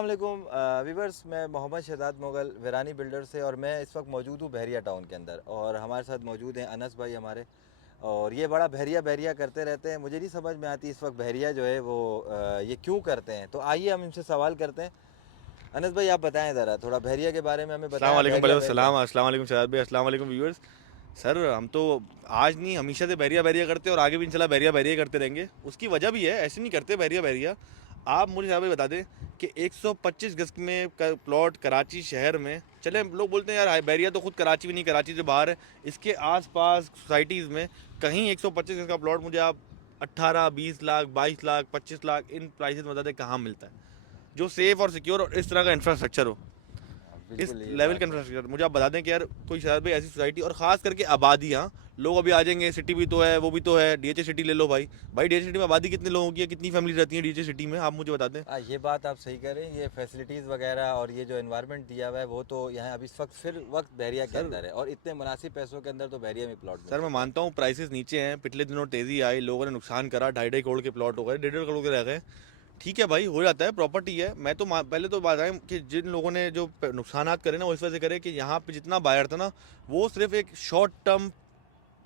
अस्सलाम वालेकुम वीवर्स, मैं मोहम्मद शहजाद मुगल वीरानी बिल्डर से और मैं इस वक्त मौजूद हूँ बहरिया टाउन के अंदर। और हमारे साथ मौजूद हैं अनस भाई हमारे, और ये बड़ा बहरिया बहरिया करते रहते हैं। मुझे नहीं समझ में आती इस वक्त बहरिया जो है वो ये क्यों करते हैं। तो आइए हम इनसे सवाल करते हैं। अनस भाई, आप बताएं ज़रा थोड़ा बहरिया के बारे में, हमें अस्सलाम बताएं वालेकुम बहरिया बहरिया। सलाम अस्सलाम वालेकुम शहजाद भाई, अस्सलाम वालेकुम व्यूअर्स। सर हम तो आज नहीं हमेशा से बहरिया बहरिया करते हैं और आगे भी इंशाल्लाह बहरिया बहरिया करते रहेंगे। उसकी वजह भी है, ऐसे नहीं करते बहरिया बहरिया। आप मुझे यहाँ पे बता दें कि 125 गज में प्लॉट कराची शहर में चले। लोग बोलते हैं यार हाय बहरिया तो खुद कराची भी नहीं, कराची से बाहर है। इसके आसपास सोसाइटीज़ में कहीं 125 गज का प्लॉट मुझे आप 18-20 लाख 22 लाख 25 लाख इन प्राइसेस में बता दें कहाँ मिलता है, जो सेफ और सिक्योर और इस तरह का इंफ्रास्ट्रक्चर हो, हाँ, इस बिल्कुल ये लेवल का बात है। इंफ्रास्ट्रक्चर। मुझे आप बता दें कि यार कोई शायद भाई ऐसी सोसाइटी और ख़ास करके आबादी, हाँ लोग अभी आ जाएंगे, सिटी भी तो है वो भी तो है, डीएचए सिटी ले लो भाई। भाई डीएचए सिटी में आबादी कितने लोगों की है, कितनी फैमिली रहती है डीएचए सिटी में, आप मुझे बता दें। ये बात आप सही कह रहे हैं। ये फैसिलिटीज़ वगैरह और ये जो एनवायरनमेंट दिया हुआ है वो तो यहाँ अभी इस वक्त फिर वक्त बहरिया के सर अंदर है, और इतने मुनासिब पैसों के अंदर तो बहरिया में प्लॉट मिल सर मैं सकता है। मानता हूँ प्राइसेस नीचे हैं, पिछले दिनों तेज़ी आई, लोगों ने नुकसान करा, 2.5-2.5 करोड़ के प्लॉट हो गए, 1.5 करोड़ के रह गए। ठीक है भाई, हो जाता है, प्रॉपर्टी है। मैं तो पहले तो बात है कि जिन लोगों ने जो नुकसानात करे ना वो इस वजह से करे कि यहाँ पे जितना बायर था ना वो सिर्फ एक शॉर्ट टर्म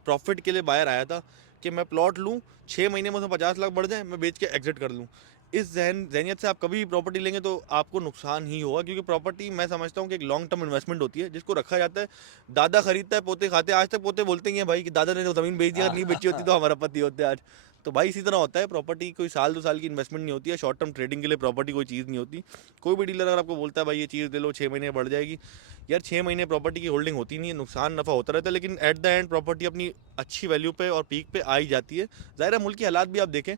प्रॉफिट के लिए बाहर आया था कि मैं प्लॉट लूँ, 6 महीने में उसमें 50 लाख बढ़ जाए, मैं बेच के एग्जिट कर लूँ। इस जहनीत से आप कभी भी प्रॉपर्टी लेंगे तो आपको नुकसान ही होगा, क्योंकि प्रॉपर्टी मैं समझता हूँ कि एक लॉन्ग टर्म इन्वेस्टमेंट होती है जिसको रखा जाता है। दादा खरीदता है, पोते खाते हैं। आज तक पोते बोलते ही हैं भाई कि दादा ने तो ज़मीन बेच दी, अगर नहीं बेची होती तो हमारा पति होते आज। तो भाई इसी तरह होता है, प्रॉपर्टी कोई साल 2 साल की इन्वेस्टमेंट नहीं होती है, शॉर्ट टर्म ट्रेडिंग के लिए प्रॉपर्टी कोई चीज़ नहीं होती। कोई भी डीलर अगर आपको बोलता है भाई ये चीज़ ले लो 6 महीने में बढ़ जाएगी, यार 6 महीने प्रॉपर्टी की होल्डिंग होती नहीं है, नुकसान नफ़ा होता रहता है, लेकिन एट द एंड प्रॉपर्टी अपनी अच्छी वैल्यू पे और पीक पे आ ही जाती है। ज़ाहिर है मुल्क की हालात भी आप देखें,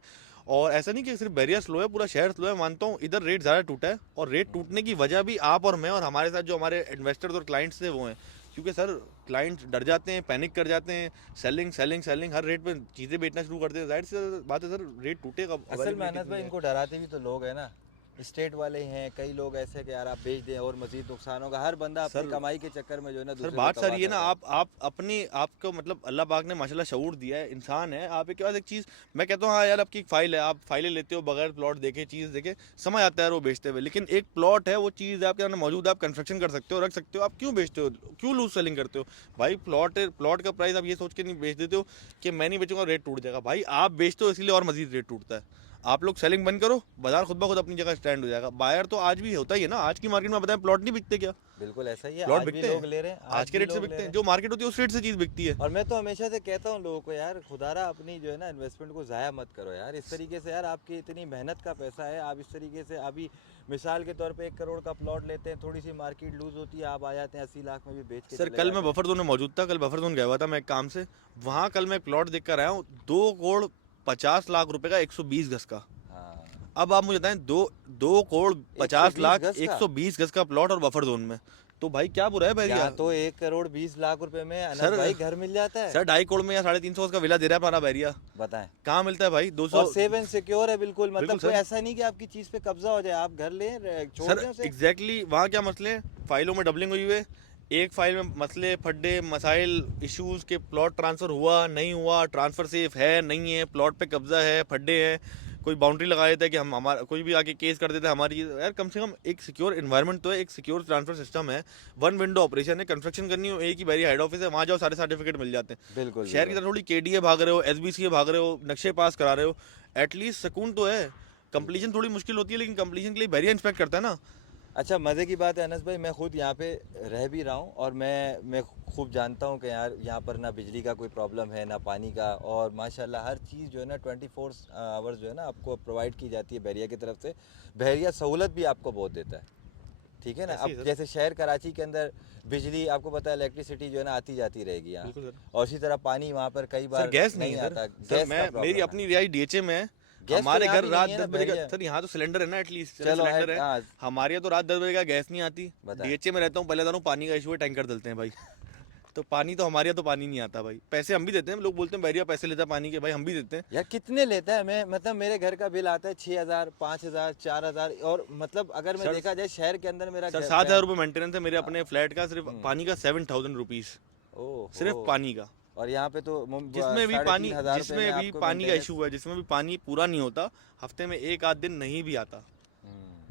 और ऐसा नहीं कि सिर्फ बैरियर स्लो है, पूरा शहर स्लो है। मानता हूँ इधर रेट ज़्यादा टूटा है, और रेट टूटने की वजह भी आप और मैं और हमारे साथ जो हमारे इन्वेस्टर्स और क्लाइंट्स थे वो हैं। क्योंकि सर क्लाइंट्स डर जाते हैं, पैनिक कर जाते हैं, सेलिंग सेलिंग सेलिंग, हर रेट पे चीज़ें बेचना शुरू कर देते हैं। जाहिर सी बात है सर, रेट टूटेगा, असल में अवेलेबिलिटी अनस इतनी भाई, है। इनको डराते भी तो लोग हैं ना, स्टेट वाले ही हैं। कई लोग ऐसे कि यार आप बेच दें और मजीद नुकसान होगा। हर बंदा अपनी सर कमाई के चक्कर में जो है ना सर दूसरे को बात तबाह सारी है कर ना, रहा है। आप अपने आपको मतलब अल्लाह पाक ने माशाल्लाह शऊर दिया है, इंसान है आप। एक बात एक चीज़ मैं कहता हूँ, हाँ यार आपकी एक फाइल है, आप फाइलें लेते हो बगैर प्लॉट देखे, चीज़ देखे, समझ आता है यार वो बेचते हुए। लेकिन एक प्लॉट है, वो चीज़ है आपके सामने मौजूद है, आप कंस्ट्रक्शन कर सकते हो, रख सकते हो, आप क्यों बेचते हो, क्यों लूज सेलिंग करते हो। भाई प्लॉट का प्राइस आप ये सोच के नहीं बेच देते हो कि मैं नहीं बेचूंगा रेट टूट जाएगा। भाई आप बेचते हो इसलिए और मजीद रेट टूटता है। आप लोग सेलिंग बंद करो, बाजार खुद ब खुद अपनी जगह स्टैंड हो जाएगा। बायर तो आज भी होता ही है ना, आज की मार्केट में बताएं प्लॉट नहीं बिकते क्या? बिल्कुल ऐसा ही है, प्लॉट आज भी बिकते लोग हैं, ले रहे हैं, आज आज के भी रेट से लोग ले बिकते रहे हैं, हैं। जो मार्केट होती है उस रेट से चीज़ बिकती है। और मैं तो हमेशा से कहता हूँ लोगों को, यार खुदारा अपनी जो है ना इन्वेस्टमेंट को ज़ाया मत करो यार इस तरीके से। यार आपकी इतनी मेहनत का पैसा है, आप इस तरीके से अभी मिसाल के तौर पे 1 करोड़ का प्लॉट लेते हैं, थोड़ी सी मार्केट लूज होती है, आप आ जाते हैं 80 लाख में भी बेच के सर चले कल मैं जाते हैं। बफर जोन में मौजूद था, कल बफर जोन गया हुआ था मैं एक काम से। वहाँ कल मैं एक प्लॉट देख कर आया हूँ, 2 करोड़ 50 लाख रुपए का, 120 गज का। हाँ, अब आप मुझे बताएं, दो दो करोड़ एक सौ पचास बीस लाख गज का 120 गज का प्लॉट और बफर जोन में, तो भाई क्या बुरा है यहाँ भैया। तो 1 करोड़ 20 लाख रुपए में अनस सर भाई घर मिल जाता है। सर 2.5 करोड़ में या 350 का विला दे रहा है अपना बैरिया। बताएं। कहाँ मिलता है भाई, दो और सौ सेव एंड सिक्योर है बिल्कुल, बिल्कुल मतलब कोई सर। ऐसा नहीं कि आपकी चीज़ पे कब्जा हो जाए, आप घर लें छोड़ सर दें उसे। एग्जैक्टली वहाँ क्या मसले हैं, फाइलों में डबलिंग हुई हुई है। एक फाइल में मसले फड्डे मसाइल इश्यूज के, प्लॉट ट्रांसफ़र हुआ नहीं हुआ, ट्रांसफ़र सेफ है नहीं है, प्लॉट पे कब्जा है, फड्डे हैं, कोई बाउंड्री लगा देता है कि हम हमारा, कोई भी आके केस कर देता है हमारी। यार कम से कम एक सिक्योर इन्वायरमेंट तो है, एक सिक्योर ट्रांसफर सिस्टम है, वन विंडो ऑपरेशन है। कंस्ट्रक्शन करनी हो एक ही बैरिया हेड ऑफिस है, वहाँ जाओ सारे सर्टिफिकेट मिल जाते हैं। बिल्कुल शहर की बिल्कुल। तरह थोड़ी केडीए भाग रहे हो, एसबीसी भाग रहे हो, नक्शे पास करा रहे हो, एटलीस्ट सुकून तो है। कंप्लीशन थोड़ी मुश्किल होती है, लेकिन कंप्लीशन के लिए बैरिया इंस्पेक्ट करता है ना। अच्छा, मज़े की बात है अनस भाई, मैं खुद यहाँ पे रह भी रहा हूँ और मैं खूब जानता हूँ कि यार यहाँ पर ना बिजली का कोई प्रॉब्लम है ना पानी का, और माशाल्लाह हर चीज़ जो है ना 24 आवर्स जो है ना आपको प्रोवाइड की जाती है बहरिया की तरफ से। बहरिया सहूलत भी आपको बहुत देता है, ठीक है ना। ऐसे अब ही सर। जैसे शहर कराची के अंदर बिजली आपको पता है, इलेक्ट्रिसिटी जो है ना आती जाती रहेगी यहाँ, बिल्कुल सर। और इसी तरह पानी वहाँ पर कई सर बार गैस नहीं नहीं है सर। आता, सर गैस मैं का मेरी प्रॉब्लम है। अपनी रिहाइश डीएचए में है। गैस तो हमारे यहाँ घर भी नहीं रात है ना 10 बजे का, बहरिया। सर यहाँ तो सिलेंडर है ना, एटलीस्ट चलो चलो सिलेंडर है। हाँ, हमारे यहाँ तो रात 10 बजे का गैस नहीं आती। बताएं। डीएचए में रहता हूँ, पहले बताऊँ पानी का इशू है, टैंकर डलते हैं भाई। तो पानी तो हमारे यहाँ तो पानी नहीं आता भाई, पैसे हम भी देते हैं। लोग बोलते हैं बैरिया पैसे लेता है पानी के, भाई हम भी देते हैं। यार कितने लेता है? मैं मतलब मेरे घर का बिल आता है 6,000 5,000 4,000, और मतलब अगर मैं सर देखा जाए शहर के अंदर मेरा सर घर 7,000 फैन। रुपये मेंटेनेंस है मेरे हाँ। अपने फ्लैट का, सिर्फ हम्म। पानी का 7,000 रुपीज़, सिर्फ ओहो। पानी का। और यहाँ पे तो जिसमें भी साढ़े तीन पानी, हजार रुपये में जिसमें भी आपको पानी का मेंटेनेंस। इशू है, जिसमें भी पानी पूरा नहीं होता, हफ्ते में एक आध दिन नहीं भी आता,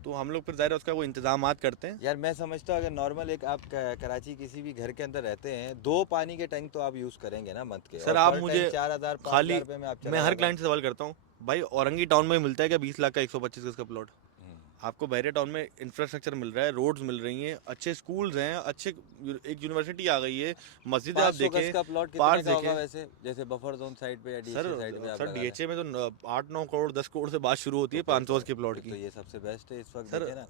तो हम लोग फिर ज़ाहिर है उसका वो इंतजामात करते हैं। यार मैं समझता हूँ अगर नॉर्मल एक आप कराची किसी भी घर के अंदर रहते हैं 2 पानी के टैंक तो आप यूज़ करेंगे ना मंथ के, सर और आप पर मुझे टैंक 4,000 खाली 5,000 रुपये में आप मैं चला हर जाता है। क्लाइंट से सवाल करता हूँ, भाई औरंगी टाउन में मिलता है क्या 20 लाख का 125 गज का प्लॉट? हम्म, आपको बहरिया टाउन में इंफ्रास्ट्रक्चर मिल रहा है, रोड्स मिल रही हैं, अच्छे स्कूल्स हैं, अच्छे एक यूनिवर्सिटी आ गई है, मस्जिद आप 500 गज देखें, का प्लॉट कितने पार्क्स का होगा देखें। वैसे, जैसे बफर जोन साइड पे या सर डीएचए साइड पे आप सर लगा रहे हैं? डीएचए में तो 8-9 करोड़ 10 करोड़ से बात शुरू होती तो है फिर 500 तो गज के प्लॉट फिर की। तो ये सबसे बेस्ट है इस वक्त, सर देखे ना।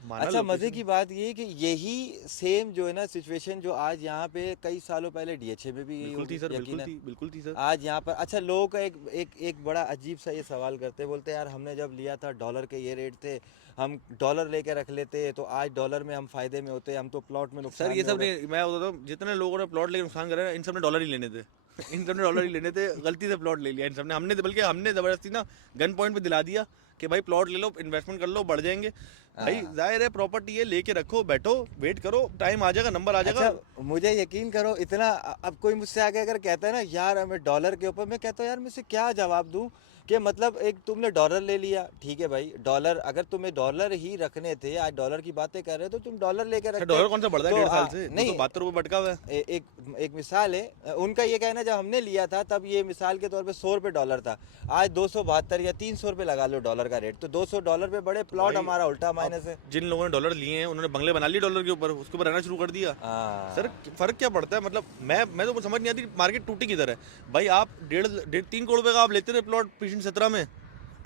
माना अच्छा मज़े लोकेशन की बात ये है कि यही सेम जो है ना सिचुएशन जो आज यहाँ पे कई सालों पहले डीएचए में भी यही बिल्कुल थी होगी सर, यकीनन। बिल्कुल थी सर। आज यहाँ पर अच्छा लोगों का एक बड़ा अजीब सा ये सवाल करते बोलते यार हमने जब लिया था डॉलर के ये रेट थे, हम डॉलर लेके रख लेते तो आज डॉलर में हम फायदे में होते, हम तो प्लॉट में सर नुकसान ये में हो सब गए। नहीं, मैं बताता हूँ जितने लोगों ने प्लॉट लेके नुकसान करा है इन सब ने डॉलर ही लेने थे। इन सब ने डॉलर ही लेने थे, गलती से प्लॉट ले लिया इन सब ने, हमने बल्कि हमने ज़बरदस्ती ना गन पॉइंट पे दिला दिया कि भाई प्लॉट ले लो, इन्वेस्टमेंट कर लो, बढ़ जाएंगे। भाई हाँ। जाहिर है प्रॉपर्टी है, लेके रखो, बैठो, वेट करो, टाइम आ जाएगा, नंबर आ जाएगा। अच्छा मुझे यकीन करो इतना अब कोई मुझसे आके अगर कहता है ना यार हमें डॉलर के ऊपर, मैं कहता हूँ यार मैं इसे क्या जवाब दूँ कि मतलब एक तुमने डॉलर ले लिया ठीक है भाई, डॉलर अगर तुम्हें डॉलर ही रखने थे, आज डॉलर की बातें कर रहे हो तो तुम डॉलर लेके सर रखते डॉलर कौन सा बढ़ा है तो 1.5 साल से? वो तो नहीं 72 रुपये भटका हुआ है। एक मिसाल है उनका ये कहना जब हमने लिया था तब ये मिसाल के तौर पे 100 रुपये डॉलर था, आज 272 या 300 रुपये लगा लो डॉलर का रेट, तो 200 डॉलर पे बड़े तो प्लॉट भाई हमारा उल्टा अब माइनस है। जिन लोगों ने डॉलर लिए हैं उन्होंने बंगले बना लिए डॉलर के ऊपर, उसके ऊपर रहना शुरू कर दिया। सर हाँ फर्क क्या पड़ता है? मतलब मैं तो समझ नहीं आती मार्केट टूटी किधर है। भाई आप 3 करोड़ रुपए का आप लेते थे प्लॉट पिछले 17 में,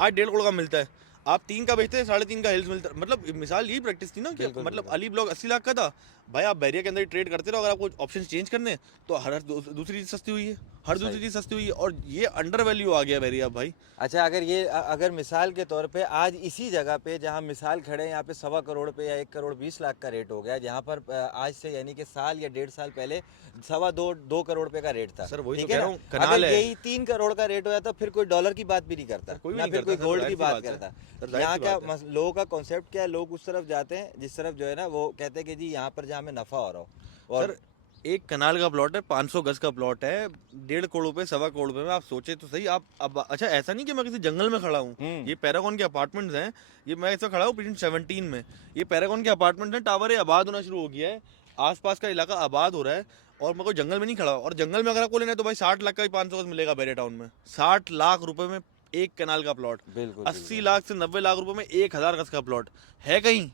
आज 1.5 करोड़ का मिलता है। आप 3 का बेचते थे, 3.5 का हिल्स मिलता है। मतलब मिसाल यही प्रैक्टिस थी ना कि बिल्कुल मतलब बिल्कुल अली ब्लॉक 80 लाख का था। भाई आप बैरिया के अंदर ही ट्रेड करते रहो, अगर आपको ऑप्शन चेंज करने हैं, तो हर दूसरी चीज सस्ती हुई है, हर दूसरी सही। चीज सस्ती हुई है, और ये अंडर वैल्यू आ गया बैरिया भाई। अच्छा अगर ये अगर मिसाल के तौर पे आज इसी जगह पे जहाँ मिसाल खड़े हैं यहाँ पे 1.25 करोड़ पे या 1 करोड़ 20 लाख का रेट हो गया, जहाँ पर आज से यानी कि साल या 1.5 साल पहले 2.25 करोड़ पे का रेट था, सर वही तो ठीक कह है रहा ना। हूँ, कनाल अगर है। यही 3 करोड़ का रेट हो जाता फिर कोई डॉलर की बात भी नहीं करता, सर कोई भी ना नहीं फिर करता कोई सर, गोल्ड जाहिर की सी बात बात है। करता। सर जाहिर यहाँ सी का बात है। लोगों का कॉन्सेप्ट क्या है, लोग उस तरफ जाते हैं जिस तरफ जो है ना वो कहते हैं कि जी यहाँ पर जहाँ हमें नफ़ा हो रहा हो, और सर एक कनाल का प्लॉट है, 500 गज का प्लॉट है, 1.5 करोड़ रुपए 1.25 करोड़ रुपए में। आप सोचे तो सही। आप अब अच्छा ऐसा नहीं कि मैं किसी जंगल में खड़ा हूँ, ये पैरागॉन के अपार्टमेंट्स हैं। ये मैं इस वक्त खड़ा हूँ पिछले 17 में, ये पैरागॉन के अपार्टमेंट्स हैं। टावर है, आबाद होना शुरू हो गया है, आसपास का इलाका आबाद हो रहा है, और मैं कोई जंगल में नहीं खड़ा हूँ। और जंगल में अगर आपको लेना है तो भाई 60 लाख का ही 500 गज मिलेगा बैरिया टाउन में। 60 लाख रुपए में एक कनाल का प्लॉट, बिल्कुल 80 बिल्कुल। लाख से 90 लाख रुपए में 1000 गज का प्लॉट है कहीं?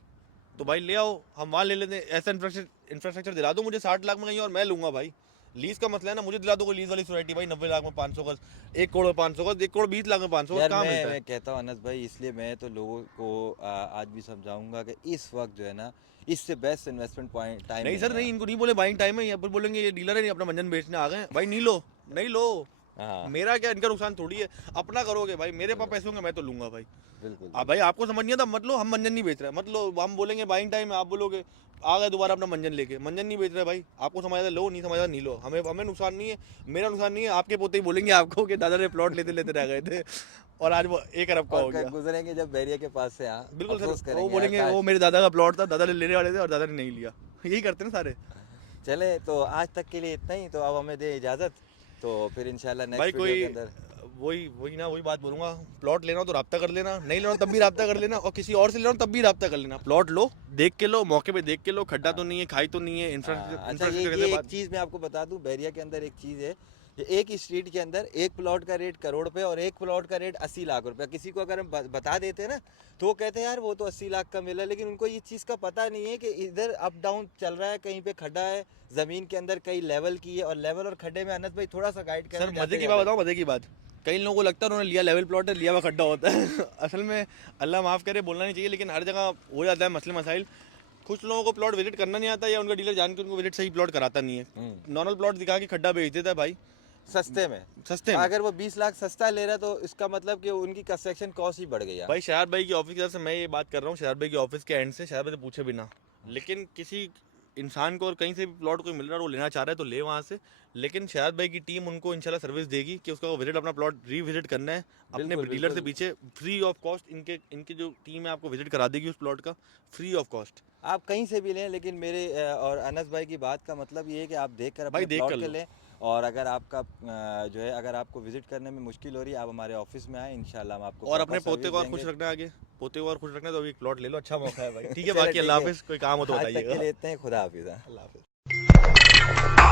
तो भाई ले आओ, हम वहाँ ले लेते हैं। ऐसा इंफ्रास्ट्रक्चर दिला दो मुझे 60 लाख में कहीं, और मैं लूंगा भाई। लीज का मसला है ना, मुझे दिला दो कोई लीज वाली सोसाइटी भाई, 90 लाख में 500 गज, 1 करोड़ में 500 गज, 1 करोड़ 20 लाख में 500 गज यार कहाँ मिलता मैं है? कहता हूँ अनस भाई, इसलिए मैं तो लोगों को आज भी समझाऊंगा कि इस वक्त जो है ना इससे बेस्ट इन्वेस्टमेंट पॉइंट टाइम नहीं नहीं सर है। नहीं, इनको नहीं बोले बाइंग टाइम है, या फिर बोलेंगे ये डीलर है, नहीं अपना मंजन बेचने आ गए हैं। भाई नहीं लो, नहीं लो, हाँ मेरा क्या, इनका नुकसान थोड़ी है। अपना करोगे भाई, मेरे पास पैसे होंगे मैं तो लूंगा भाई। बिल्कुल अब भाई आपको समझ नहीं आता मत लो, हम मंजन नहीं बेच रहे मत लो। हम बोलेंगे बाइंग टाइम है, आप बोलोगे आ गए दोबारा अपना मंजन लेके, मंजन नहीं बेच रहे भाई। आपको समझ आता लो, नहीं समझ आता नहीं लो, हमें हमें नुकसान नहीं है, मेरा नुकसान नहीं है। आपके पोते ही बोलेंगे आपको कि दादा ने प्लॉट लेते लेते रह गए थे और आज वो 1 अरब का और हो गया। गुजरेंगे जब बैरिया के पास से, हाँ बिल्कुल अफसोस सर, वो करेंगे यार बोलेंगे काश। वो मेरे दादा का प्लॉट था, दादा ने लेने वाले थे और दादा ने नहीं लिया। यही करते ना सारे। चले तो आज तक के लिए इतना ही, तो अब हमें दे इजाज़त, तो फिर इंशाल्लाह भाई नेक्स्ट वीडियो कोई के अंदर। वही बात बोलूंगा, प्लॉट लेना हो तो राब्ता कर लेना, नहीं लेना तब भी राब्ता कर लेना, और किसी और से लेना हो तब भी राब्ता कर लेना। प्लॉट लो, देख के लो, मौके पे देख के लो, खड्डा तो नहीं है, खाई तो नहीं है, अच्छा इंफ्रास्ट्रक्चर ये के एक बाद। चीज़ मैं आपको बता दूं, बैरिया के अंदर एक चीज़ है कि एक स्ट्रीट के अंदर एक प्लॉट का रेट करोड़ पे और एक प्लॉट का रेट 80 लाख रुपए। किसी को अगर हम बता देते हैं ना तो वो कहते हैं यार वो तो 80 लाख का मिला, लेकिन उनको ये चीज़ का पता नहीं है कि इधर अप डाउन चल रहा है, कहीं पे खड्डा है ज़मीन के अंदर, कई लेवल की है, और लेवल और खड्डे में अनस भाई थोड़ा सा गाइड सर करें मजे की बात बताओ, मजे की बात, कई लोगों को लगता है उन्होंने लिया लेवल प्लॉट है, लिया हुआ खड्डा होता है असल में अल्लाह माफ़ करे, बोलना नहीं चाहिए, लेकिन हर जगह हो जाता है मसले मसाइल। कुछ लोगों को प्लॉट विजिट करना नहीं आता, या उनका डीलर जान के उनको विजिट सही प्लॉट कराता नहीं है, नॉर्मल प्लॉट दिखा के खड्डा बेच देता है भाई सस्ते में। सस्ते में। अगर वो 20 लाख सस्ता ले रहा है तो इसका मतलब कि उनकी कंस्ट्रक्शन कॉस्ट ही बढ़ गई है। भाई शहर भाई की ऑफिस की तरफ से मैं ये बात कर रहा हूँ, शहर भाई की ऑफिस के एंड से, शहर भाई से पूछे बिना, लेकिन किसी इंसान को और कहीं से भी प्लॉट कोई मिल रहा है वो लेना चाह रहा है तो ले वहाँ से, लेकिन शहद भाई की टीम उनको इंशाल्लाह सर्विस देगी कि उसका विजिट, अपना प्लॉट रीविजिट करना है अपने बिल्कुल डीलर से बिल्कुल। पीछे, फ्री ऑफ कॉस्ट। इनके जो टीम है आपको विजिट करा देगी उस प्लॉट का फ्री ऑफ कॉस्ट। आप कहीं से भी लें, लेकिन मेरे और अनस भाई की बात का मतलब ये है कि आप देख कर भाई अपने देख प्लॉट कर के लो। लें, और अगर आपका जो है अगर आपको विजिट करने में मुश्किल हो रही है आप हमारे ऑफिस में आए, इंशाल्लाह हम आपको और प्रॉपर अपने पोते सर्विस को और देंगे। खुश रखना है आगे। पोते को और खुश रखना है तो अभी एक प्लॉट ले लो, अच्छा मौका है भाई। ठीक है, चलो बाकी ठीक अल्लाह है, हाफिज़, कोई काम हो तो आज तक के बताइएगा। लिए इतने ही, खुदा हाफिज़। अल्लाह हाफिज़।